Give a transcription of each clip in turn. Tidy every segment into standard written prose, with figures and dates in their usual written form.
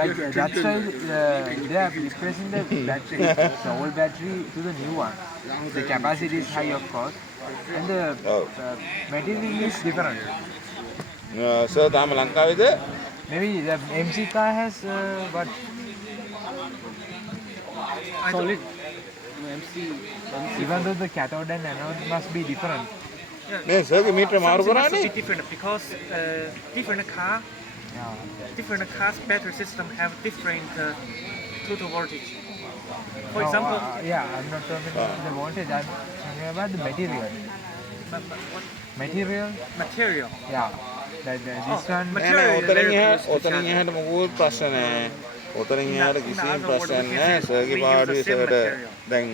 Like that's why they are replacing the battery, the old battery to the new one. The capacity is high, of course, and the ඔව්. material is different. Sir තාම ලංකාවේද? Maybe the MC car has what solid. Even though the cathode and anode must be different. මේ සර්ගේ මීටර මාරු Something must කරානේ. be different because different car, Yeah. different cars battery system have different total voltage. For No, example, yeah, I'm not talking about the voltage. I'm talking about the material. what Material. material? Yeah. This one. නෑ Material නෑ is very ඔතනින් close to ඔතනින් each එහාට මොකුත් ප්‍රශ්න නෑ. ඔතනින් එහාට In කිසිම other words, ප්‍රශ්න we නෑ. can say සර්ගේ we use පාඩුවේ the same සර්ට material. දැන්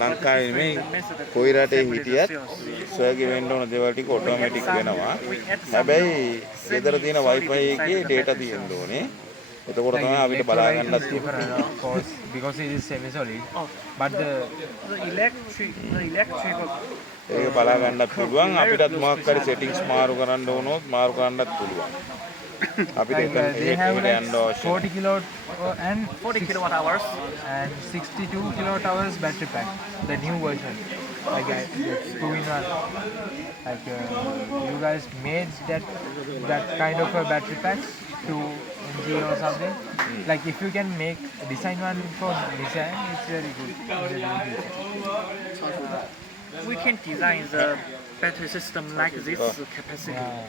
ලංකාවේ නෙමෙයි the method කොයි රටේ separate the හිටියත් cells. සර්ගේ වෙන්න ඕන දේවල් ටික ඔටෝමැටික් වෙනවා. we add some හැබැයි ගෙදර තියෙන semi-solid Wi-Fi inside එකේ the data battery තියෙන්න cells. ඕනේ. එතකොට Like තමයි අපිට බලා electrolyte ගන්නත් is different, of course, because it is semi-solid. Oh, But the the electrical ඒක බලා ගන්නත් පුළුවන්. අපිටත් මොකක් හරි settings මාරු කරන්න ඕනොත් මාරු කරන්නත් පුළුවන්. අපිට like එතන they have එහෙට like යන්න අවශ්‍ය 40 kilowatt and 40 kilowatt hours. and 62 kilowatt hours battery pack, the new version. Like it's 2-in-1. Like you guys made that kind of a battery pack to MG or something. Like if you can make design one for design, it's very good. We can design the battery system like this capacity. Yeah.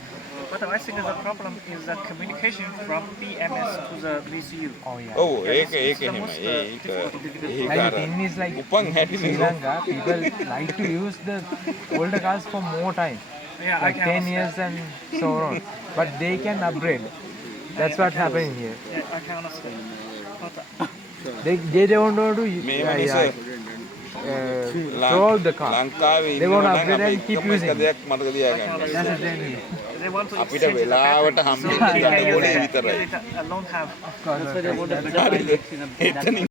But I think the problem is the communication from BMS to the VCU. Oh yeah. ඔව් ඒක ඒක It's the එහෙම. most, ඒක difficult. ඒක Like අර the thing is like උපන් හැටි Sri නේ. Lanka, people like to use the older cars for more time, Yeah, like 10 years and so on. But they can upgrade. That's what's happening here. Yeah, I can understand. But They don't want to මේව නිසා throw out the car. ලංකාවේ They wanna ඉන්නවා නම් upgrade අපි and keep එකම එක using. දෙයක් මතක තියාගන්න. That's the thing here. they want to අපිට exchange the වෙලාවට battery, so හම්බෙන්න they can ගන්න use ඕනේ it විතරයි. a long time. Of course, හරිද? එතනින්